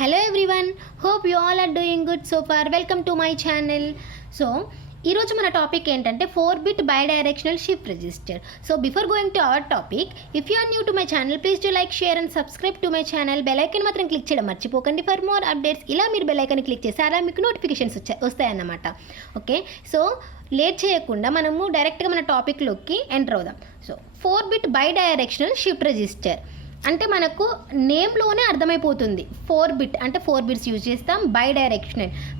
Hello everyone, hope you all are doing good so far. Welcome to my channel. So ఈరోజు మన topic ఏంటంటే 4-bit bidirectional shift register. So before going to our topic, if you are new to my channel, please do like, share and subscribe to my channel. Bell icon మాత్రం click చేయడం మర్చిపోకండి for more updates. ఇలా మీరు bell icon click చేసారా మీకు notifications వస్తాయన్నమాట. Okay, so late చేయకుండా మనము డైరెక్ట్గా మన టాపిక్లోకి ఎంటర్ అవుదాం. So 4-bit bidirectional shift register అంటే మనకు నేమ్లోనే అర్థమైపోతుంది. 4-bit అంటే 4 బిట్స్ యూజ్ చేస్తాం.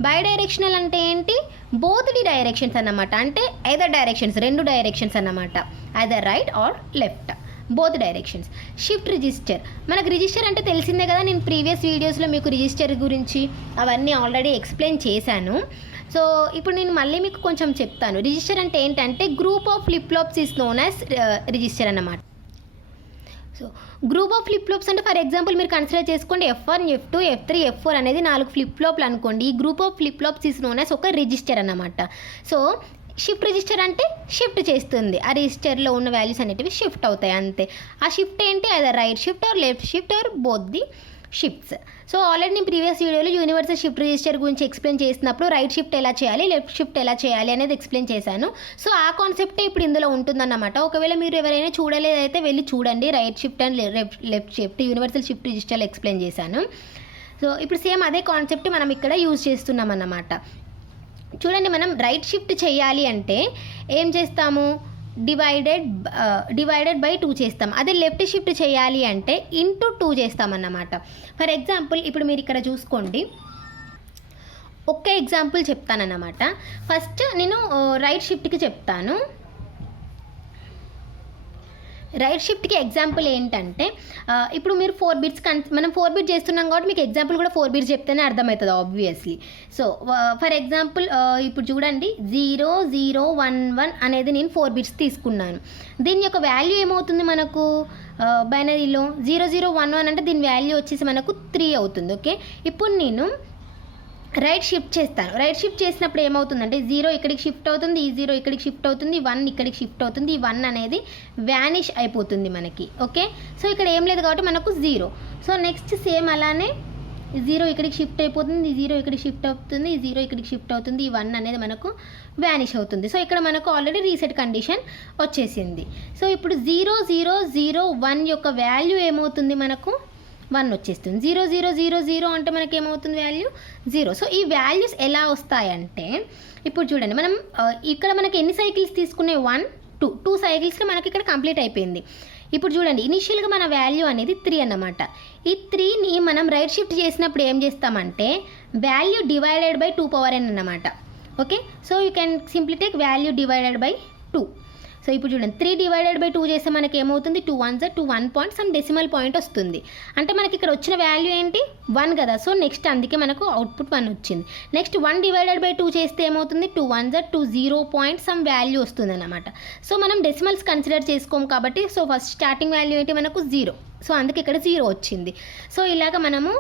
బైడైరెక్షనల్ అంటే ఏంటి? బోత్ ది డైరెక్షన్స్ అన్నమాట. అంటే ఐదర్ డైరెక్షన్స్, రెండు డైరెక్షన్స్ అన్నమాట. Either right are left, both directions. Shift register, మనకు రిజిస్టర్ అంటే తెలిసిందే కదా. నేను ప్రీవియస్ వీడియోస్లో మీకు రిజిస్టర్ గురించి అవన్నీ ఆల్రెడీ ఎక్స్ప్లెయిన్ చేశాను. సో ఇప్పుడు నేను మళ్ళీ మీకు కొంచెం చెప్తాను. రిజిస్టర్ అంటే ఏంటంటే group of flip flops is known as register అన్నమాట. So group of flip flops అంటే ఫర్ ఎగ్జాంపుల్ మీరు కన్సిడర్ చేసుకోండి F1, F2, F3, F4 అనేది 4 ఫ్లిప్ ఫ్లాప్లు అనుకోండి. ఈ group of flip flops is known as ఒక రిజిస్టర్ అన్నమాట. సో షిఫ్ట్ రిజిస్టర్ అంటే షిఫ్ట్ చేస్తుంది. ఆ రిజిస్టర్లో ఉన్న వాల్యూస్ అనేటివి షిఫ్ట్ అవుతాయి అంతే. ఆ షిఫ్ట్ ఏంటి? అదే right shift or left shift or both the shifts. So already నేను ప్రీవియస్ వీడియోలో యూనివర్సల్ షిఫ్ట్ రిజిస్టర్ గురించి ఎక్స్ప్లెయిన్ చేసినప్పుడు రైట్ షిఫ్ట్ ఎలా చేయాలి, లెఫ్ట్ షిఫ్ట్ ఎలా చేయాలి అనేది ఎక్స్ప్లెయిన్ చేశాను. సో ఆ కాన్సెప్టే ఇప్పుడు ఇందులో ఉంటుందన్నమాట. ఒకవేళ మీరు ఎవరైనా చూడలేదైతే వెళ్ళి చూడండి. Right shift and left shift universal shift రిజిస్టర్లో ఎక్స్ప్లెయిన్ చేశాను. సో ఇప్పుడు సేమ్ అదే కాన్సెప్ట్ మనం ఇక్కడ యూజ్ చేస్తున్నాం అన్నమాట. చూడండి, మనం రైట్ షిఫ్ట్ చేయాలి అంటే ఏం చేస్తాము? డివైడెడ్ బై 2 చేస్తాం. అదే లెఫ్ట్ షిఫ్ట్ చేయాలి అంటే ఇంటూ 2 చేస్తామన్నమాట. ఫర్ ఎగ్జాంపుల్ ఇప్పుడు మీరు ఇక్కడ చూసుకోండి, ఒక్క ఎగ్జాంపుల్ చెప్తానన్నమాట. ఫస్ట్ నేను రైట్ షిఫ్ట్కి చెప్తాను. రైట్ షిఫ్ట్కి ఎగ్జాంపుల్ ఏంటంటే ఇప్పుడు మీరు 4 బిట్స్ మనం 4 బిట్ చేస్తున్నాం కాబట్టి మీకు ఎగ్జాంపుల్ కూడా 4 బిట్స్ చెప్తేనే అర్థమవుతుంది ఆబ్వియస్లీ. సో ఫర్ ఎగ్జాంపుల్ ఇప్పుడు చూడండి 0011 అనేది నేను 4 బిట్స్ తీసుకున్నాను. దీని యొక్క వాల్యూ ఏమవుతుంది మనకు బైనరీలో? 0011 అంటే దీని వాల్యూ వచ్చేసి మనకు 3 అవుతుంది. ఓకే, ఇప్పుడు నేను రైట్ షిఫ్ట్ చేస్తాను. రైట్ షిఫ్ట్ చేసినప్పుడు ఏమవుతుందంటే 0 ఇక్కడికి షిఫ్ట్ అవుతుంది, ఈ 0 ఇక్కడికి షిఫ్ట్ అవుతుంది, 1 ఇక్కడికి షిఫ్ట్ అవుతుంది, ఈ 1 అనేది వ్యానిష్ అయిపోతుంది మనకి. ఓకే, సో ఇక్కడ ఏం లేదు కాబట్టి మనకు 0. సో నెక్స్ట్ సేమ్ అలానే 0 ఇక్కడికి షిఫ్ట్ అయిపోతుంది, ఈ 0 ఇక్కడికి షిఫ్ట్ అవుతుంది, ఈ 0 ఇక్కడికి షిఫ్ట్ అవుతుంది, ఈ 1 అనేది మనకు వ్యానిష్ అవుతుంది. సో ఇక్కడ మనకు ఆల్రెడీ రీసెట్ కండిషన్ వచ్చేసింది. సో ఇప్పుడు 0001 యొక్క వాల్యూ ఏమవుతుంది? మనకు 1 వచ్చేస్తుంది. 0000 అంటే మనకి ఏమవుతుంది వాల్యూ? 0. సో ఈ వాల్యూస్ ఎలా వస్తాయంటే ఇప్పుడు చూడండి, మనం ఇక్కడ మనకి ఎన్ని సైకిల్స్ తీసుకునే 1, 2 సైకిల్స్లో మనకి ఇక్కడ కంప్లీట్ అయిపోయింది. ఇప్పుడు చూడండి, ఇనిషియల్గా మన వాల్యూ అనేది 3 అన్నమాట. ఈ 3ని మనం రైట్ షిఫ్ట్ చేసినప్పుడు ఏం చేస్తామంటే వాల్యూ డివైడెడ్ బై 2n అన్నమాట. Okay, so you can simply take value divided by 2. So ఇప్పుడు చూడండి 3 డివైడెడ్ బై 2 చేస్తే మనకి ఏమవుతుంది? 2 1s 2 1 point some decimal point వస్తుంది. అంటే మనకి ఇక్కడ వచ్చిన వాల్యూ ఏంటి? 1 కదా. సో నెక్స్ట్ అందుకే మనకు అవుట్పుట్ 1 వచ్చింది. నెక్స్ట్ 1 డివైడెడ్ బై 2 చేస్తే ఏమవుతుంది? 2 1s 2 0 పాయింట్ సమ్ వాల్యూ వస్తుంది అన్నమాట. సో మనం డెసిమల్స్ కన్సిడర్ చేసుకోము కాబట్టి సో ఫస్ట్ స్టార్టింగ్ వాల్యూ ఏంటి? మనకు 0. సో అందుకే ఇక్కడ 0 వచ్చింది. సో ఇలాగ మనము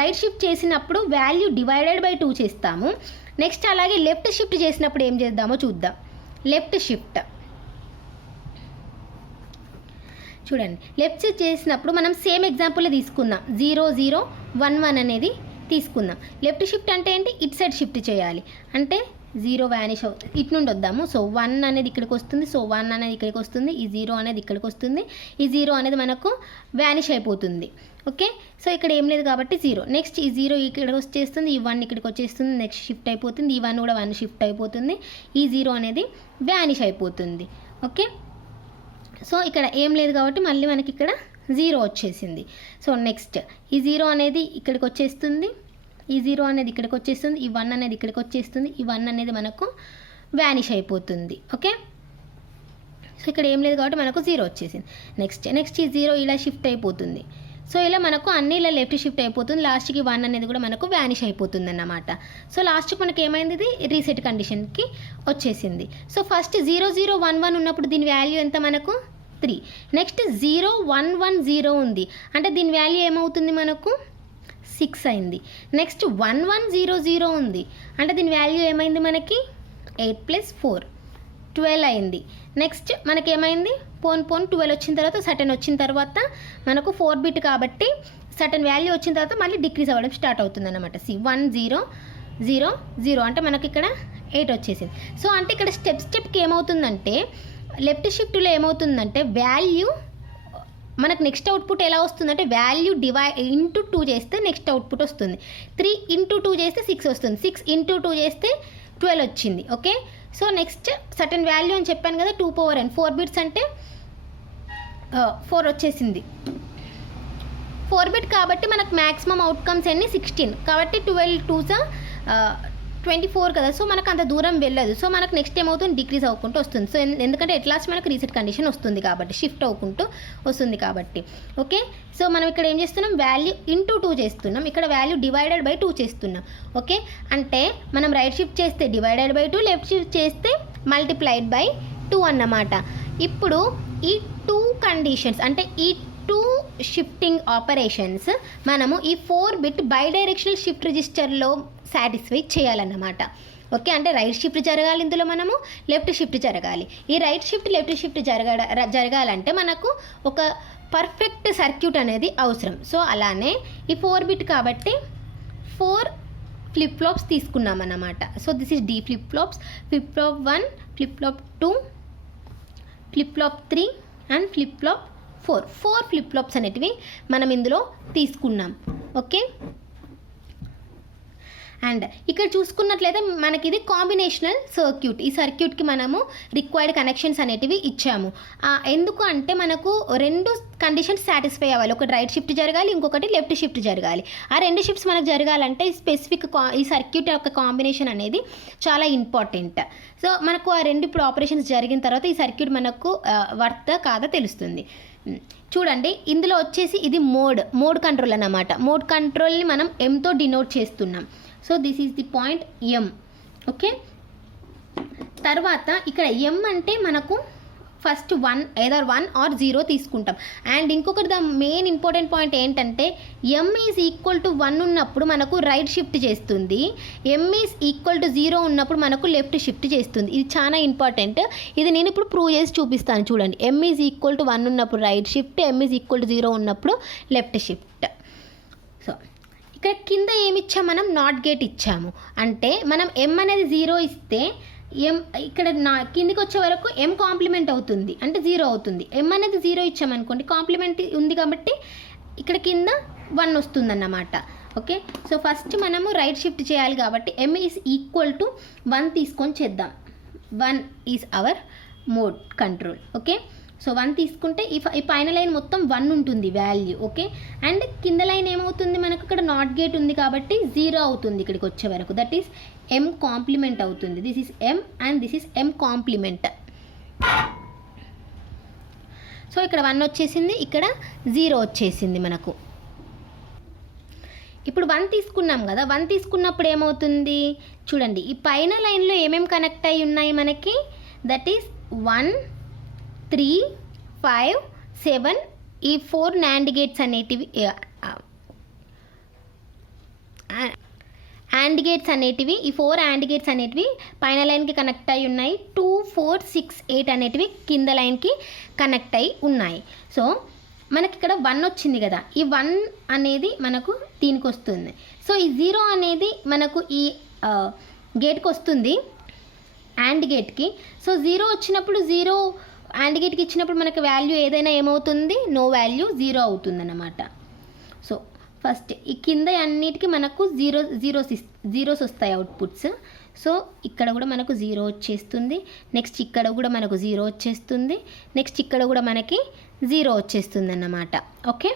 రైట్ షిఫ్ట్ చేసినప్పుడు వాల్యూ డివైడెడ్ బై 2 చేస్తాము. నెక్స్ట్ అలాగే లెఫ్ట్ షిఫ్ట్ చేసినప్పుడు ఏం చేద్దామో చూద్దాం. లెఫ్ట్ షిఫ్ట్ చూడండి, లెఫ్ట్ షిఫ్ట్ చేసినప్పుడు మనం సేమ్ ఎగ్జాంపుల్ తీసుకుందాం. 0011 అనేది తీసుకుందాం. లెఫ్ట్ షిఫ్ట్ అంటే ఏంటి? ఇట్ సైడ్ షిఫ్ట్ చేయాలి. అంటే 0 వ్యానిష్ అవుతుంది, ఇటు నుండి వద్దాము. సో 1 అనేది ఇక్కడికి వస్తుంది, సో 1 అనేది ఇక్కడికి వస్తుంది, ఈ 0 అనేది ఇక్కడికి వస్తుంది, ఈ 0 అనేది మనకు వ్యానిష్ అయిపోతుంది. ఓకే, సో ఇక్కడ ఏం లేదు కాబట్టి 0. నెక్స్ట్ ఈ 0 ఇక్కడికి వచ్చేస్తుంది, ఈ 1 ఇక్కడికి వచ్చేస్తుంది, నెక్స్ట్ షిఫ్ట్ అయిపోతుంది, ఈ 1 కూడా 1 షిఫ్ట్ అయిపోతుంది, ఈ 0 అనేది వ్యానిష్ అయిపోతుంది. ఓకే, సో ఇక్కడ ఏం లేదు కాబట్టి మళ్ళీ మనకి ఇక్కడ 0 వచ్చేసింది. సో నెక్స్ట్ ఈ 0 అనేది ఇక్కడికి వచ్చేస్తుంది, ఈ 0 అనేది ఇక్కడికి వచ్చేస్తుంది, ఈ 1 అనేది ఇక్కడికి వచ్చేస్తుంది, ఈ 1 అనేది మనకు వ్యానిష్ అయిపోతుంది. ఓకే, సో ఇక్కడ ఏం లేదు కాబట్టి మనకు 0 వచ్చేసింది. నెక్స్ట్ ఈ 0 ఇలా షిఫ్ట్ అయిపోతుంది. సో ఇలా మనకు అన్ని ఇలా లెఫ్ట్ షిఫ్ట్ అయిపోతుంది. లాస్ట్కి 1 అనేది కూడా మనకు వ్యానిష్ అయిపోతుంది అన్నమాట. సో లాస్ట్కి మనకి ఏమైంది? ఇది రీసెట్ కండిషన్కి వచ్చేసింది. సో ఫస్ట్ 0011 ఉన్నప్పుడు దీని వాల్యూ ఎంత? మనకు 3. నెక్స్ట్ 0110 ఉంది అంటే దీని వాల్యూ ఏమవుతుంది? మనకు 6 అయింది. నెక్స్ట్ 1100 ఉంది అంటే దీని వాల్యూ ఏమైంది? మనకి 8 + 4 12 అయింది. నెక్స్ట్ మనకేమైంది? పోన్ 12 వచ్చిన తర్వాత సర్టెన్ వచ్చిన తర్వాత మనకు 4 బిట్ కాబట్టి సర్టన్ వాల్యూ వచ్చిన తర్వాత మళ్ళీ డిక్రీజ్ అవ్వడం స్టార్ట్ అవుతుంది అనమాట. 1 0 0 0 అంటే మనకి ఇక్కడ 8 వచ్చేసింది. సో అంటే ఇక్కడ స్టెప్కి ఏమవుతుందంటే లెఫ్ట్ షిఫ్ట్లో ఏమవుతుందంటే వాల్యూ మనకు నెక్స్ట్ అవుట్పుట్ ఎలా వస్తుందంటే వాల్యూ ఇంటూ 2 చేస్తే నెక్స్ట్ అవుట్పుట్ వస్తుంది. 3 ఇంటూ 2 చేస్తే 6 వస్తుంది. 6 ఇంటూ 2 చేస్తే 12 వచ్చింది. Okay, so next certain value అని చెప్పాను కదా 2 power n 4 బిట్స్ అంటే 4 వచ్చేసింది. 4 బిట్ కాబట్టి మనకు మ్యాక్సిమం అవుట్కమ్స్ అన్ని 16 కాబట్టి 12 2s 24 కదా. సో మనకు అంత దూరం వెళ్ళదు. సో మనకు నెక్స్ట్ ఏమవుతుంది డిక్రీజ్ అవ్వకుంటూ వస్తుంది. సో ఎందుకంటే ఎట్లాస్ట్ మనకు రీసెట్ కండిషన్ వస్తుంది కాబట్టి షిఫ్ట్ అవ్వకుంటూ వస్తుంది కాబట్టి. ఓకే, సో మనం ఇక్కడ ఏం చేస్తున్నాం వాల్యూ ఇంటూ 2 చేస్తున్నాం, ఇక్కడ వాల్యూ డివైడెడ్ బై 2 చేస్తున్నాం. ఓకే, అంటే మనం రైట్ షిఫ్ట్ చేస్తే డివైడెడ్ బై 2, లెఫ్ట్ షిఫ్ట్ చేస్తే మల్టిప్లైడ్ బై 2 అన్నమాట. ఇప్పుడు ఈ 2 కండిషన్స్ అంటే ఈ 2 షిఫ్టింగ్ ఆపరేషన్స్ మనము ఈ 4 బిట్ బై డైరెక్షనల్ షిఫ్ట్ రిజిస్టర్లో సాటిస్ఫై చేయాలన్నమాట. ఓకే, అంటే రైట్ షిఫ్ట్ జరగాలి, ఇందులో మనము లెఫ్ట్ షిఫ్ట్ జరగాలి. ఈ రైట్ షిఫ్ట్ లెఫ్ట్ షిఫ్ట్ జరగాలంటే మనకు ఒక పర్ఫెక్ట్ సర్క్యూట్ అనేది అవసరం. సో అలానే ఈ 4 బిట్ కాబట్టి 4 ఫ్లిప్ ఫ్లాప్స్ తీసుకున్నాం అన్నమాట. So this is the flip flops, flip flop 1, flip flop 2, flip flop 3 and flip flop 4 flip flops అనేటివి మనం ఇందులో తీసుకున్నాం. ఓకే, అండ్ ఇక్కడ చూసుకున్నట్లయితే మనకి ఇది కాంబినేషనల్ సర్క్యూట్. ఈ సర్క్యూట్కి మనము రిక్వైర్డ్ కనెక్షన్స్ అనేటివి ఇచ్చాము. ఎందుకు అంటే మనకు 2 కండిషన్స్ సాటిస్ఫై అవ్వాలి. ఒకటి రైట్ షిఫ్ట్ జరగాలి, ఇంకొకటి లెఫ్ట్ షిఫ్ట్ జరగాలి. ఆ 2 షిఫ్ట్స్ మనకు జరగాలంటే స్పెసిఫిక్ ఈ సర్క్యూట్ యొక్క కాంబినేషన్ అనేది చాలా ఇంపార్టెంట్. సో మనకు ఆ 2 ఇప్పుడు ఆపరేషన్స్ జరిగిన తర్వాత ఈ సర్క్యూట్ మనకు వర్త్ కాదా తెలుస్తుంది. చూడండి, ఇందులో వచ్చేసి ఇది మోడ్ కంట్రోల్ అన్నమాట. మోడ్ కంట్రోల్ని మనం ఎంతో డినోట్ చేస్తున్నాం. So this is the point M. Okay, తర్వాత ఇక్కడ ఎం అంటే మనకు ఫస్ట్ 1 or 0 తీసుకుంటాం. అండ్ ఇంకొకటి ద మెయిన్ ఇంపార్టెంట్ పాయింట్ ఏంటంటే ఎం ఈజ్ ఈక్వల్ టు 1 ఉన్నప్పుడు మనకు రైట్ షిఫ్ట్ చేస్తుంది, ఎం ఈజ్ ఈక్వల్ టు 0 ఉన్నప్పుడు మనకు లెఫ్ట్ షిఫ్ట్ చేస్తుంది. ఇది చాలా ఇంపార్టెంట్. ఇది నేను ఇప్పుడు ప్రూవ్ చేసి చూపిస్తాను. చూడండి, ఎం ఈజ్ ఈక్వల్ టు 1 ఉన్నప్పుడు right shift, M is equal to 0 ఉన్నప్పుడు లెఫ్ట్ షిఫ్ట్. సో ఇక్కడ కింద ఏమి ఇచ్చాము మనం నాట్ గేట్ ఇచ్చాము. అంటే మనం ఎం అనేది 0 ఇస్తే ఎం ఇక్కడ కిందికి వచ్చే వరకు ఎం కాంప్లిమెంట్ అవుతుంది అంటే 0 అవుతుంది. ఎం అనేది 0 ఇచ్చామనుకోండి కాంప్లిమెంట్ ఉంది కాబట్టి ఇక్కడ కింద 1 వస్తుందన్నమాట. ఓకే, సో ఫస్ట్ మనము రైట్ షిఫ్ట్ చేయాలి కాబట్టి ఎం ఈజ్ ఈక్వల్ టు 1 తీసుకొని చేద్దాం. 1 is our mode control. Okay, so 1 తీసుకుంటే ఈ పైన లైన్ మొత్తం 1 ఉంటుంది వాల్యూ. ఓకే, అండ్ కింద లైన్ ఏమవుతుంది మనకు ఇక్కడ నాట్ గేట్ ఉంది కాబట్టి 0 అవుతుంది ఇక్కడికి వచ్చే వరకు. దట్ ఈస్ ఎం కాంప్లిమెంట్ అవుతుంది. This is M and this is M complement. So ఇక్కడ 1 వచ్చేసింది, ఇక్కడ 0 వచ్చేసింది మనకు. ఇప్పుడు 1 తీసుకున్నాం కదా, 1 తీసుకున్నప్పుడు ఏమవుతుంది చూడండి, ఈ పైన లైన్లో ఏమేమి కనెక్ట్ అయి ఉన్నాయి మనకి. దట్ ఈస్ 1 3 5 7 ఈ 4 NAND గేట్స్ అనేటివి AND గేట్స్ అనేటివి ఈ 4 AND గేట్స్ అనేటివి పైన లైన్కి కనెక్ట్ అయి ఉన్నాయి. 2 4 6 8 అనేటివి కింద లైన్కి కనెక్ట్ అయి ఉన్నాయి. సో మనకి ఇక్కడ 1 వచ్చింది కదా, ఈ 1 అనేది మనకు దీనికి వస్తుంది. సో ఈ 0 అనేది మనకు ఈ గేట్కి వస్తుంది AND గేట్కి. సో 0 వచ్చినప్పుడు 0 AND గేట్కి ఇచ్చినప్పుడు మనకు వాల్యూ ఏదైనా ఏమవుతుంది, నో వాల్యూ 0 అవుతుందన్నమాట. సో ఫస్ట్ ఈ కింద అన్నిటికీ మనకు జీరోస్ వస్తాయి అవుట్పుట్స్. సో ఇక్కడ కూడా మనకు 0 వచ్చేస్తుంది, నెక్స్ట్ ఇక్కడ కూడా మనకు 0 వచ్చేస్తుంది, నెక్స్ట్ ఇక్కడ కూడా మనకి 0 వచ్చేస్తుంది అన్నమాట. ఓకే,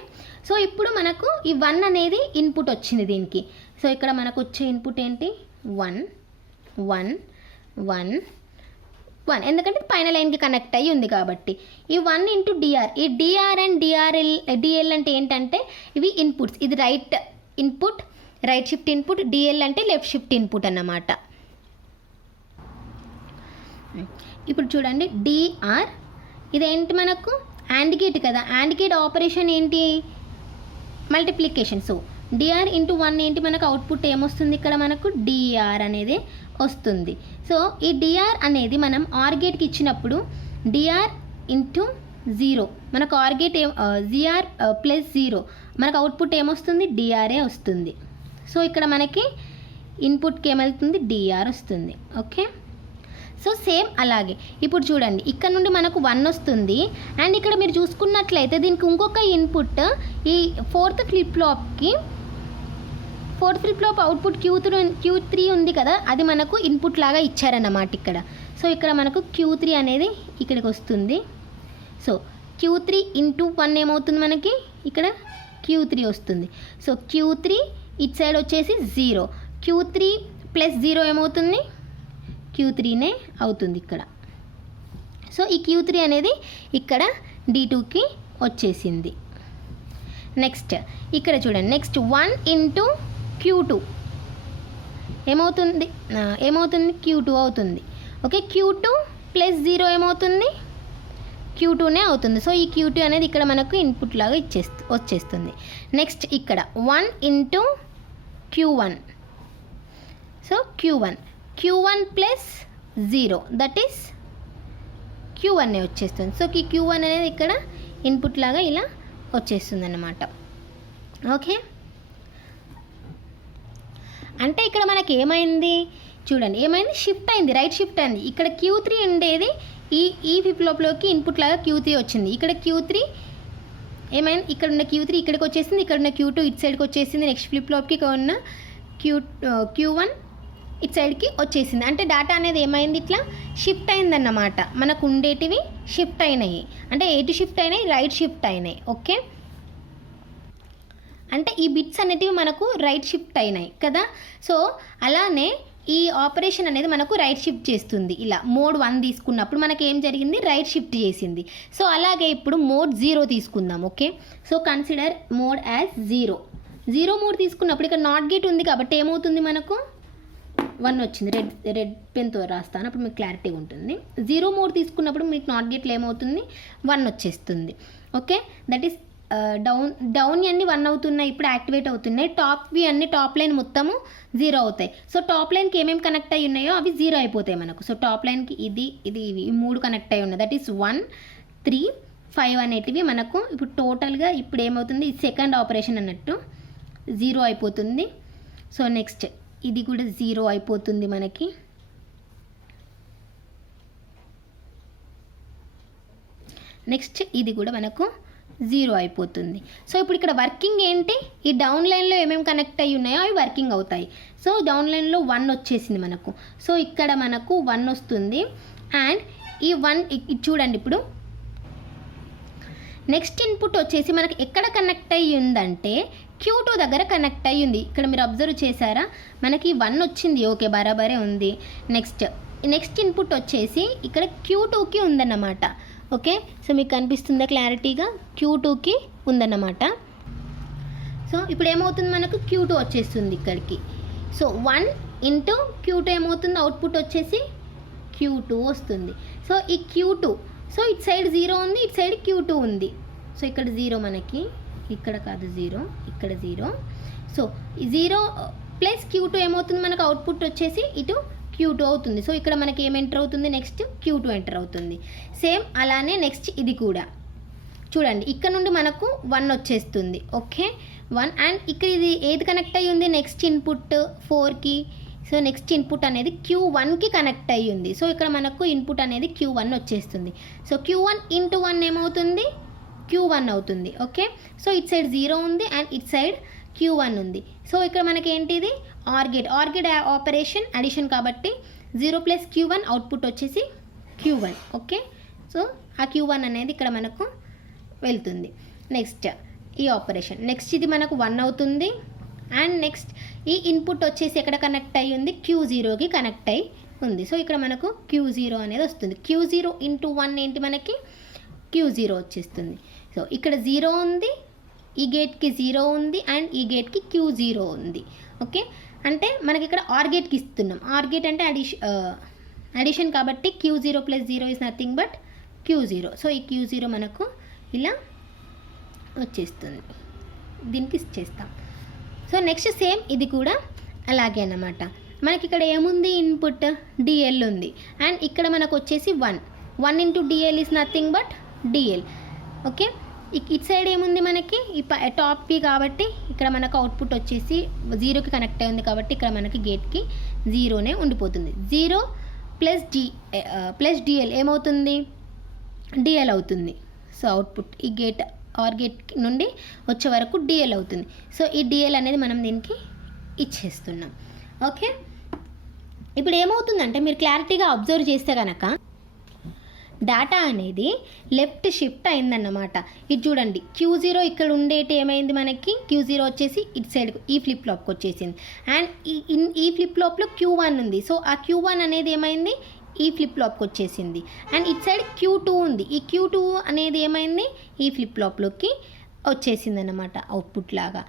సో ఇప్పుడు మనకు ఈ 1 అనేది ఇన్పుట్ వచ్చింది దీనికి. సో ఇక్కడ మనకు వచ్చే ఇన్పుట్ ఏంటి 1 1 1 1, ఎందుకంటే పైన లైన్కి కనెక్ట్ అయ్యి ఉంది కాబట్టి. ఈ 1 ఇంటూ డిఆర్, ఈ డిఆర్ అండ్ డిఎల్ అంటే ఏంటంటే ఇవి ఇన్పుట్స్. ఇది right input, right shift input, DL అంటే లెఫ్ట్ షిఫ్ట్ ఇన్పుట్ అన్నమాట. ఇప్పుడు చూడండి డిఆర్ ఇదేంటి మనకు AND గేట్ కదా, AND గేట్ ఆపరేషన్ ఏంటి మల్టిప్లికేషన్. సో డిఆర్ ఇంటూ 1 ఏంటి మనకు అవుట్పుట్ ఏమొస్తుంది ఇక్కడ మనకు డిఆర్ అనేది వస్తుంది. సో ఈ డిఆర్ అనేది మనం ఆర్ గేట్కి ఇచ్చినప్పుడు డిఆర్ ఇంటూ 0 మనకు ఆర్ గేట్ జిఆర్ ప్లస్ 0 మనకు అవుట్పుట్ ఏమొస్తుంది, డిఆర్ఏ వస్తుంది. సో ఇక్కడ మనకి ఇన్పుట్కి ఏమవుతుంది, డిఆర్ వస్తుంది. ఓకే, సో సేమ్ అలాగే ఇప్పుడు చూడండి ఇక్కడ నుండి మనకు 1 వస్తుంది. అండ్ ఇక్కడ మీరు చూసుకున్నట్లయితే దీనికి ఇంకొక ఇన్పుట్ ఈ fourth flip flop output Q3 ఉంది కదా, అది మనకు ఇన్పుట్ లాగా ఇచ్చారన్నమాట ఇక్కడ. సో ఇక్కడ మనకు Q3 అనేది ఇక్కడికి వస్తుంది. సో Q3 × 1 ఏమవుతుంది మనకి, ఇక్కడ Q3 వస్తుంది. సో Q3 ఇటు సైడ్ వచ్చేసి 0, Q3 + 0 ఏమవుతుంది, Q3నే అవుతుంది ఇక్కడ. సో ఈ Q3 అనేది ఇక్కడ D2కి వచ్చేసింది. నెక్స్ట్ ఇక్కడ చూడండి, నెక్స్ట్ 1 × Q2 ఏమవుతుంది, Q2 అవుతుంది. ఓకే, Q2 + 0 ఏమవుతుంది, Q2నే అవుతుంది. సో ఈ Q2 అనేది ఇక్కడ మనకు ఇన్పుట్ లాగా వచ్చేస్తుంది. నెక్స్ట్ ఇక్కడ 1 × Q1, so Q1 + 0 that is Q1నే వచ్చేస్తుంది. సో ఈ Q1 అనేది ఇక్కడ ఇన్పుట్ లాగా ఇలా వచ్చేస్తుంది అన్నమాట. ఓకే, అంటే ఇక్కడ మనకి ఏమైంది చూడండి, ఏమైంది, షిఫ్ట్ అయింది, రైట్ షిఫ్ట్ అయింది. ఇక్కడ Q3 ఉండేది ఈ ఫ్లిప్ ఫ్లాప్లోకి ఇన్పుట్ లాగా Q3 వచ్చింది. ఇక్కడ Q3 ఏమైంది, ఇక్కడ ఉన్న Q3 ఇక్కడికి వచ్చేసింది, ఇక్కడ ఉన్న Q2 ఇటు సైడ్కి వచ్చేసింది. నెక్స్ట్ ఫ్లిప్ ఫ్లాప్కి ఇక్కడ ఉన్న Q1 ఇటు సైడ్కి వచ్చేసింది. అంటే డేటా అనేది ఏమైంది, ఇట్లా షిఫ్ట్ అయిందన్నమాట. మనకు ఉండేటివి షిఫ్ట్ అయినాయి, అంటే ఎటు షిఫ్ట్ అయినాయి, రైట్ షిఫ్ట్ అయినాయి. ఓకే, అంటే ఈ బిట్స్ అనేటివి మనకు రైట్ షిఫ్ట్ అయినాయి కదా. సో అలానే ఈ ఆపరేషన్ అనేది మనకు రైట్ షిఫ్ట్ చేస్తుంది. ఇలా మోడ్ 1 తీసుకున్నప్పుడు మనకి ఏం జరిగింది, రైట్ షిఫ్ట్ చేసింది. సో అలాగే ఇప్పుడు మోడ్ 0 తీసుకుందాం. Okay, so consider mode as 0 mode తీసుకున్నప్పుడు ఇక్కడ నాట్ గేట్ ఉంది కాబట్టి ఏమవుతుంది, మనకు 1 వచ్చింది. రెడ్ పెన్తో రాస్తాను, అప్పుడు మీకు క్లారిటీగా ఉంటుంది. 0 మోడ్ తీసుకున్నప్పుడు మీకు నాట్ గేట్లో ఏమవుతుంది, 1 వచ్చేస్తుంది. ఓకే, దట్ ఈస్ డౌన్ అన్నీ 1 అవుతున్నాయి, ఇప్పుడు యాక్టివేట్ అవుతున్నాయి. టాప్వి అన్ని టాప్ లైన్ మొత్తము 0 అవుతాయి. సో టాప్ లైన్కి ఏమేమి కనెక్ట్ అయ్యి ఉన్నాయో అవి 0 అయిపోతాయి మనకు. సో టాప్ లైన్కి ఇవి 3 కనెక్ట్ అయ్యి ఉన్నాయి. దట్ ఈస్ 1, 3, 5 అనేటివి మనకు ఇప్పుడు టోటల్గా ఇప్పుడు ఏమవుతుంది, ఇది సెకండ్ ఆపరేషన్ అన్నట్టు 0 అయిపోతుంది. సో నెక్స్ట్ ఇది కూడా 0 అయిపోతుంది మనకి. నెక్స్ట్ ఇది కూడా మనకు 0 అయిపోతుంది. సో ఇప్పుడు ఇక్కడ వర్కింగ్ ఏంటి, ఈ డౌన్ లైన్లో ఏమేమి కనెక్ట్ అయ్యి ఉన్నాయో అవి వర్కింగ్ అవుతాయి. సో డౌన్ లైన్లో 1 వచ్చేసింది మనకు. సో ఇక్కడ మనకు 1 వస్తుంది. అండ్ ఈ 1 చూడండి, ఇప్పుడు నెక్స్ట్ ఇన్పుట్ వచ్చేసి మనకి ఎక్కడ కనెక్ట్ అయ్యి ఉందంటే Q2 దగ్గర కనెక్ట్ అయ్యి ఉంది. ఇక్కడ మీరు అబ్జర్వ్ చేశారా, మనకి 1 వచ్చింది. ఓకే, బరాబరే ఉంది. నెక్స్ట్ ఇన్పుట్ వచ్చేసి ఇక్కడ Q2కి ఉందన్నమాట. ఓకే, సో మీకు కనిపిస్తుందా క్లారిటీగా, Q2కి ఉందన్నమాట. సో ఇప్పుడు ఏమవుతుంది, మనకు Q2 వచ్చేస్తుంది ఇక్కడికి. సో 1 × Q2 ఏమవుతుంది, అవుట్పుట్ వచ్చేసి Q2 వస్తుంది. సో ఈ Q2, సో ఇటు సైడ్ 0 ఉంది, ఇటు సైడ్ Q2 ఉంది. సో ఇక్కడ 0 మనకి, ఇక్కడ కాదు 0, ఇక్కడ 0. సో 0 + Q2 ఏమవుతుంది, మనకు అవుట్పుట్ వచ్చేసి ఇటు Q2 అవుతుంది. సో ఇక్కడ మనకి ఏం ఎంటర్ అవుతుంది, నెక్స్ట్ Q2 ఎంటర్ అవుతుంది. సేమ్ అలానే నెక్స్ట్ ఇది కూడా చూడండి, ఇక్కడ నుండి మనకు 1 వచ్చేస్తుంది. ఓకే, 1. అండ్ ఇక్కడ ఇది ఏది కనెక్ట్ అయ్యి ఉంది, నెక్స్ట్ ఇన్పుట్ 4కి. సో నెక్స్ట్ ఇన్పుట్ అనేది Q1కి కనెక్ట్ అయ్యి ఉంది. సో ఇక్కడ మనకు ఇన్పుట్ అనేది Q1 వచ్చేస్తుంది. సో Q1 × 1 ఏమవుతుంది, Q1 అవుతుంది. ఓకే, సో ఇటు సైడ్ 0 ఉంది అండ్ ఇటు సైడ్ Q1 ఉంది. సో ఇక్కడ మనకి ఏంటిది, ఆర్ గేట్ ఆపరేషన్ అడిషన్ కాబట్టి 0 + Q1 అవుట్పుట్ వచ్చేసి Q1. ఓకే, సో ఆ Q1 అనేది ఇక్కడ మనకు వెళ్తుంది. నెక్స్ట్ ఈ ఆపరేషన్, నెక్స్ట్ ఇది మనకు 1 అవుతుంది. అండ్ నెక్స్ట్ ఈ ఇన్పుట్ వచ్చేసి ఎక్కడ కనెక్ట్ అయ్యి ఉంది, Q0కి కనెక్ట్ అయ్యి ఉంది. సో ఇక్కడ మనకు Q0 అనేది వస్తుంది. Q0 × 1 ఏంటి, మనకి Q0 వచ్చేస్తుంది. సో ఇక్కడ 0 ఉంది, ఈ గేట్కి 0 ఉంది అండ్ ఈ గేట్కి Q0 ఉంది. ఓకే, అంటే మనకి ఇక్కడ ఆర్ గేట్కి ఇస్తున్నాం. ఆర్ గేట్ అంటే అడిషన్ కాబట్టి Q0 + 0 is nothing but Q0. So ఈ Q0 మనకు ఇలా వచ్చేస్తుంది, దీనికి ఇచ్చేస్తాం. సో నెక్స్ట్ సేమ్ ఇది కూడా అలాగే అన్నమాట. మనకి ఇక్కడ ఏముంది, ఇన్పుట్ DL ఉంది అండ్ ఇక్కడ మనకు వచ్చేసి 1 × DL is nothing but DL. Okay, ఇటు సైడ్ ఏముంది మనకి ఈ టాప్కి కాబట్టి ఇక్కడ మనకు అవుట్పుట్ వచ్చేసి 0కి కనెక్ట్ అయి ఉంది కాబట్టి ఇక్కడ మనకి గేట్కి 0నే ఉండిపోతుంది. 0 ప్లస్ డిఎల్ ఏమవుతుంది, డిఎల్ అవుతుంది. సో అవుట్పుట్ ఈ గేట్ ఆర్ గేట్ నుండి వచ్చే వరకు డిఎల్ అవుతుంది. సో ఈ డిఎల్ అనేది మనం దీనికి ఇచ్చేస్తున్నాం. ఓకే, ఇప్పుడు ఏమవుతుందంటే మీరు క్లారిటీగా అబ్జర్వ్ చేస్తే కనుక డేటా అనేది లెఫ్ట్ షిఫ్ట్ అయిందన్నమాట. ఇది చూడండి, Q0 ఇక్కడ ఉండేటి ఏమైంది మనకి, Q0 వచ్చేసి ఇటు సైడ్ ఈ ఫ్లిప్ ఫ్లాప్కి వచ్చేసింది. అండ్ ఈ ఫ్లిప్ ఫ్లాప్లో Q1 ఉంది. సో ఆ Q1 అనేది ఏమైంది, ఈ ఫ్లిప్ ఫ్లాప్కి వచ్చేసింది. అండ్ ఇటు సైడ్ Q2 ఉంది. ఈ Q2 అనేది ఏమైంది, ఈ ఫ్లిప్ ఫ్లాప్లోకి వచ్చేసింది అన్నమాట అవుట్పుట్ లాగా.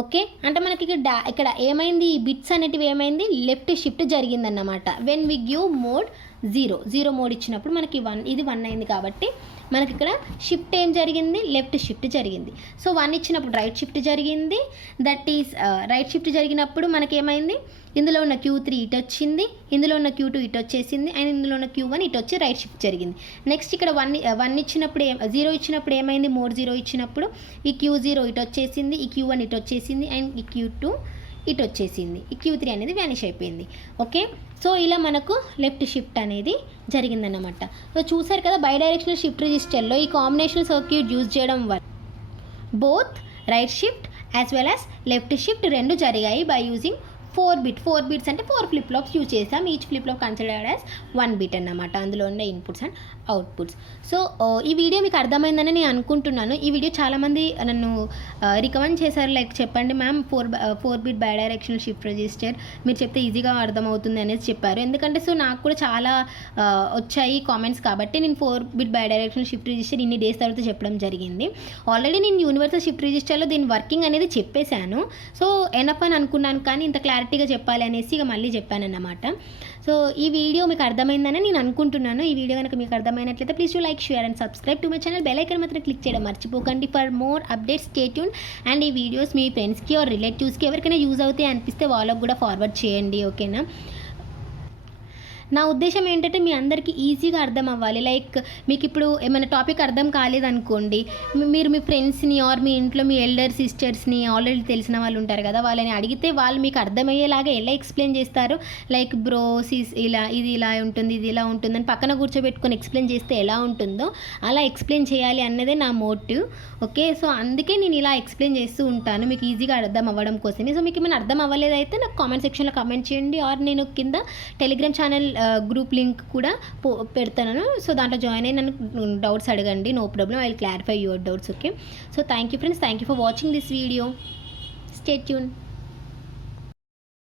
ఓకే, అంటే మనకి ఇక్కడ ఏమైంది, ఈ బిట్స్ అనేటివి ఏమైంది, లెఫ్ట్ షిఫ్ట్ జరిగిందన్నమాట. When we give mode 0 mode ఇచ్చినప్పుడు మనకి 1 ఇది 1 అయింది కాబట్టి మనకి ఇక్కడ షిఫ్ట్ ఏం జరిగింది, లెఫ్ట్ షిఫ్ట్ జరిగింది. సో 1 ఇచ్చినప్పుడు రైట్ షిఫ్ట్ జరిగింది. దట్ ఈస్ రైట్ షిఫ్ట్ జరిగినప్పుడు మనకి ఏమైంది, ఇందులో ఉన్న Q3 ఇటు వచ్చింది, ఇందులో ఉన్న Q2 ఇటు వచ్చేసింది, అండ్ ఇందులో ఉన్న Q1 ఇటు వచ్చి రైట్ షిఫ్ట్ జరిగింది. నెక్స్ట్ ఇక్కడ 1 ఇచ్చినప్పుడు 0 ఇచ్చినప్పుడు ఏమైంది, మోడ్ 0 ఇచ్చినప్పుడు ఈ Q0 ఇటు వచ్చేసింది, ఈ Q1 ఇటు వచ్చేసింది, అండ్ ఈ Q2 ఇటు వచ్చేసింది, ఈ Q3 అనేది వ్యానిష్ అయిపోయింది. ఓకే, సో ఇలా మనకు లెఫ్ట్ షిఫ్ట్ అనేది జరిగిందన్నమాట. సో చూసారు కదా, బైడైరెక్షనల్ షిఫ్ట్ రిజిస్టర్లో ఈ కాంబినేషనల్ సర్క్యూట్ యూజ్ చేయడం వల్ల both right shift as well as left shift రెండు జరిగాయి బై యూజింగ్ 4 బిట్స్ అంటే 4 ఫ్లిప్ ఫ్లాప్స్ యూజ్ చేసాం. Each flip flop considered as 1 bit అన్నమాట, అందులో ఉన్న ఇన్పుట్స్ అండ్ అవుట్పుట్స్. సో ఈ వీడియో మీకు అర్థమైందని నేను అనుకుంటున్నాను. ఈ వీడియో చాలామంది నన్ను రికమెండ్ చేశారు, లైక్ చెప్పండి ma'am 4 bit by directional shift register మీరు చెప్తే ఈజీగా అర్థమవుతుంది అనేది చెప్పారు. ఎందుకంటే సో నాకు కూడా చాలా వచ్చాయి కామెంట్స్ కాబట్టి నేను 4 bit by directional shift register ఇన్ని డేస్ తర్వాత చెప్పడం జరిగింది. ఆల్రెడీ నేను యూనివర్సల్ షిఫ్ట్ రిజిస్టర్లో దీని వర్కింగ్ అనేది చెప్పేశాను. సో ఎనఫ్ అని అనుకున్నాను, కానీ ఇంత క్లారిటీగా చెప్పాలి అనేసి ఇక మళ్ళీ చెప్పానన్నమాట. సో ఈ వీడియో మీకు అర్థమైందని నేను అనుకుంటున్నాను. ఈ వీడియో కనుక మీకు అర్థమైనట్లయితే please to like, share and subscribe to my channel. Bell icon మాత్రం క్లిక్ చేయడం మర్చిపోకండి. For more updates stay tune. And ఈ వీడియోస్ మీ ఫ్రెండ్స్కి ఆర్ రిలేటివ్స్కి ఎవరికైనా యూజ్ అవుతాయి అనిపిస్తే వాళ్ళకు కూడా ఫార్వర్డ్ చేయండి. ఓకేనా, నా ఉద్దేశం ఏంటంటే మీ అందరికీ ఈజీగా అర్థం అవ్వాలి. లైక్ మీకు ఇప్పుడు ఏమైనా టాపిక్ అర్థం కాలేదనుకోండి, మీరు మీ ఫ్రెండ్స్ని ఆర్ మీ ఇంట్లో మీ ఎల్డర్ సిస్టర్స్ని ఆల్రెడీ తెలిసిన వాళ్ళు ఉంటారు కదా, వాళ్ళని అడిగితే వాళ్ళు మీకు అర్థమయ్యేలాగా ఎలా ఎక్స్ప్లెయిన్ చేస్తారు, లైక్ బ్రో సిస్ ఇది ఇలా ఉంటుంది, ఇది ఇలా ఉంటుందని పక్కన కూర్చోబెట్టుకొని ఎక్స్ప్లెయిన్ చేస్తే ఎలా ఉంటుందో అలా ఎక్స్ప్లెయిన్ చేయాలి అన్నదే నా మోటివ్. ఓకే, సో అందుకే నేను ఇలా ఎక్స్ప్లెయిన్ చేస్తూ ఉంటాను మీకు ఈజీగా అర్థం అవ్వడం కోసమే. సో మీకు ఏమైనా అర్థం అవ్వలేదైతే నాకు కామెంట్ సెక్షన్లో కామెంట్ చేయండి, ఆర్ నేను కింద టెలిగ్రామ్ ఛానల్ గ్రూప్ లింక్ కూడా పెడతాను. సో దాంట్లో జాయిన్ అయ్యి నన్ను డౌట్స్ అడగండి, no problem, I will clarify your doubts. Okay, so thank you friends, thank you for watching this video. Stay tune.